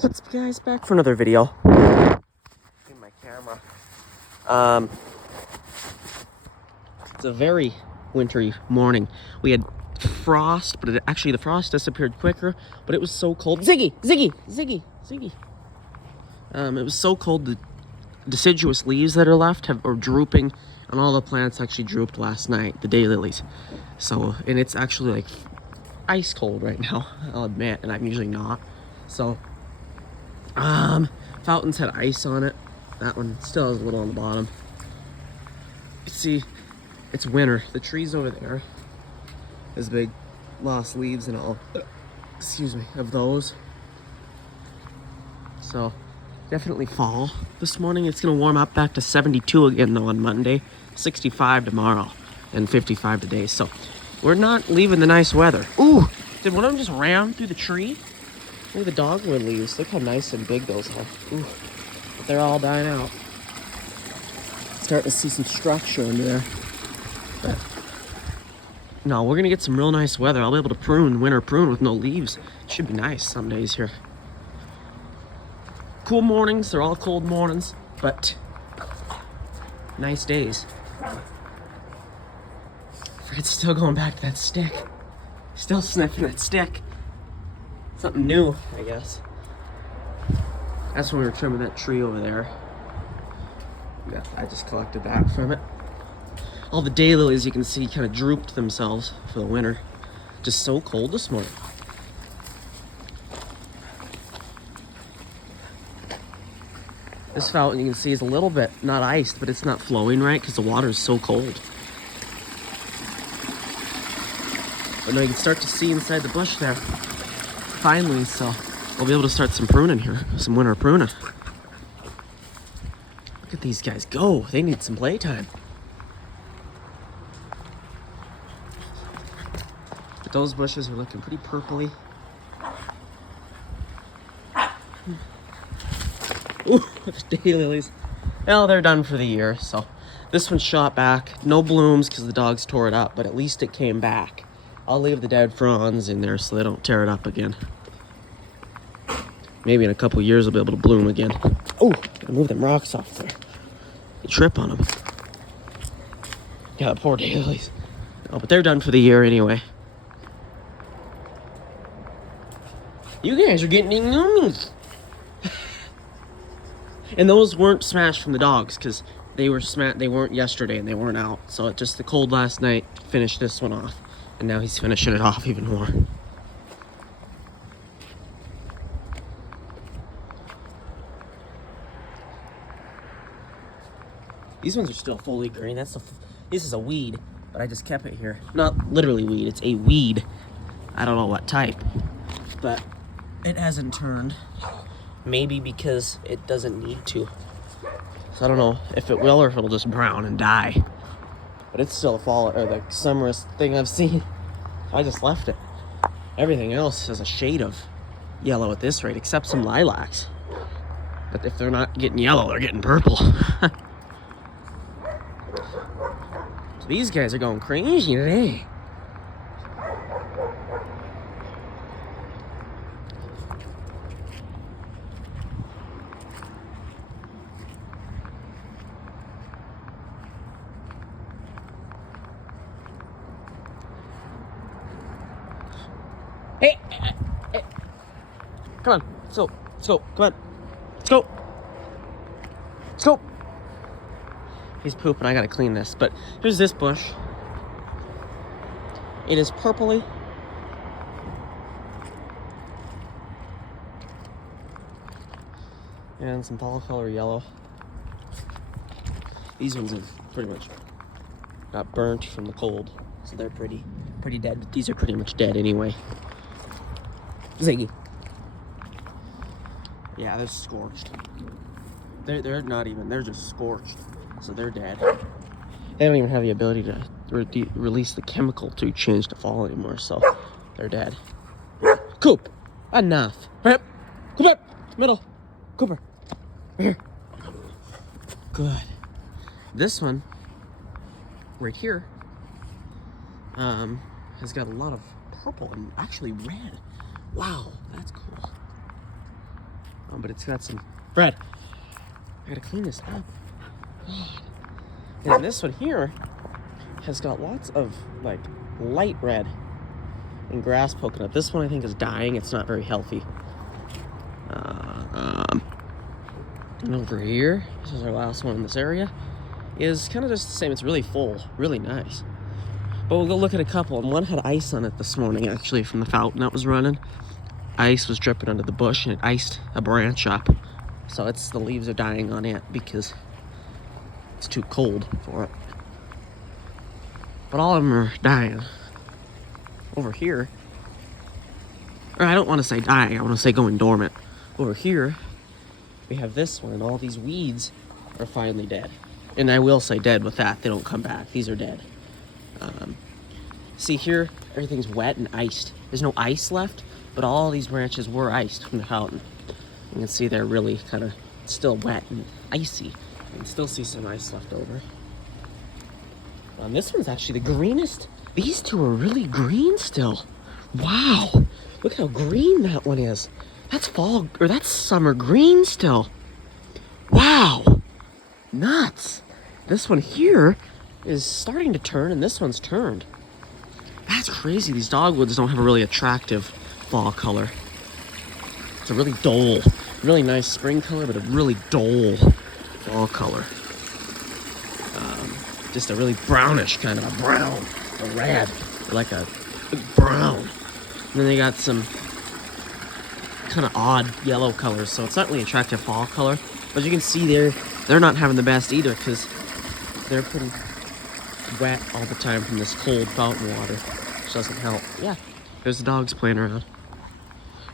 What's up, guys? Back for another video. In my camera. It's a very wintry morning. We had frost, but the frost disappeared quicker. But it was so cold. Ziggy. It was so cold. The deciduous leaves that are left are drooping, and all the plants actually drooped last night. The daylilies. So, and it's actually like ice cold right now. I'll admit, and I'm usually not. So. Fountains had ice on it. That one still has a little on the bottom. See, it's winter. The trees over there, there's big lost leaves and all, excuse me, of those. So, definitely fall. This morning it's gonna warm up back to 72 again though on Monday, 65 tomorrow, and 55 today. So, we're not leaving the nice weather. Ooh, did one of them just ram through the tree? Look at the dogwood leaves. Look how nice and big those are. Ooh, but they're all dying out. Starting to see some structure under there. But no, we're gonna get some real nice weather. I'll be able to winter prune with no leaves. It should be nice some days here. Cool mornings. They're all cold mornings, but nice days. Fred's still going back to that stick. Still sniffing that stick. Something new, I guess. That's when we were trimming that tree over there. Yeah, I just collected that from it. All the daylilies you can see kind of drooped themselves for the winter. Just so cold this morning. This fountain you can see is a little bit not iced, but it's not flowing right because the water is so cold. But now you can start to see inside the bush there. Finally, so we'll be able to start some pruning here, some winter pruning. Look at these guys go. They need some playtime. But those bushes are looking pretty purpley. Ooh, the daylilies. Well, they're done for the year, so this one shot back. No blooms because the dogs tore it up, but at least it came back. I'll leave the dead fronds in there so they don't tear it up again. Maybe in a couple years they'll be able to bloom again. Oh, gotta move them rocks off there. You trip on them. Yeah, poor daylilies. Oh, but they're done for the year anyway. You guys are getting ignominious. And those weren't smashed from the dogs because they weren't yesterday and they weren't out. So it just the cold last night finished this one off. And now he's finishing it off even more. These ones are still fully green. This is a weed, but I just kept it here. Not literally weed, it's a weed. I don't know what type, but it hasn't turned. Maybe because it doesn't need to. So I don't know if it will or if it'll just brown and die. But it's still a fall or the summerest thing I've seen. I just left it. Everything else has a shade of yellow at this rate, except some lilacs. But if they're not getting yellow, they're getting purple. So these guys are going crazy today. Hey, come on, let's go, come on, let's go. He's pooping, I gotta clean this, but here's this bush. It is purpley. And some fall color yellow. These ones have pretty much got burnt from the cold, so they're pretty dead, but these are pretty much dead anyway. Ziggy. Yeah, they're scorched. They're not even, they're just scorched. So they're dead. They don't even have the ability to release the chemical to change to fall anymore, so they're dead. Coop! Enough! Right? Cooper! Middle! Cooper! Right here. Good. This one, right here, has got a lot of purple and actually red. Wow, that's cool. But it's got some... Fred, I gotta clean this up. God. And this one here has got lots of, like, light red and grass poking up. This one I think is dying. It's not very healthy. And over here, this is our last one in this area, is kind of just the same. It's really full, really nice. But we'll go look at a couple, and one had ice on it this morning, actually, from the fountain that was running. Ice was dripping under the bush, and it iced a branch up. So the leaves are dying on it because it's too cold for it. But all of them are dying. Over here, or I don't want to say dying, I want to say going dormant. Over here, we have this one, and all these weeds are finally dead. And I will say dead with that, they don't come back. These are dead. See here, everything's wet and iced. There's no ice left, but all these branches were iced from the fountain. You can see they're really kind of still wet and icy. You can still see some ice left over. This one's actually the greenest. These two are really green still. Wow, look how green that one is. That's fall, or that's summer green still. Wow, nuts. This one here is starting to turn, and this one's turned. That's crazy. These dogwoods don't have a really attractive fall color. It's a really dull, really nice spring color, but a really dull fall color. Just a really brownish kind of a brown, a red, like a brown. And then they got some kind of odd yellow colors, so it's not really attractive fall color. But you can see they're not having the best either because they're pretty wet all the time from this cold fountain water, which doesn't help. Yeah, there's the dogs playing around.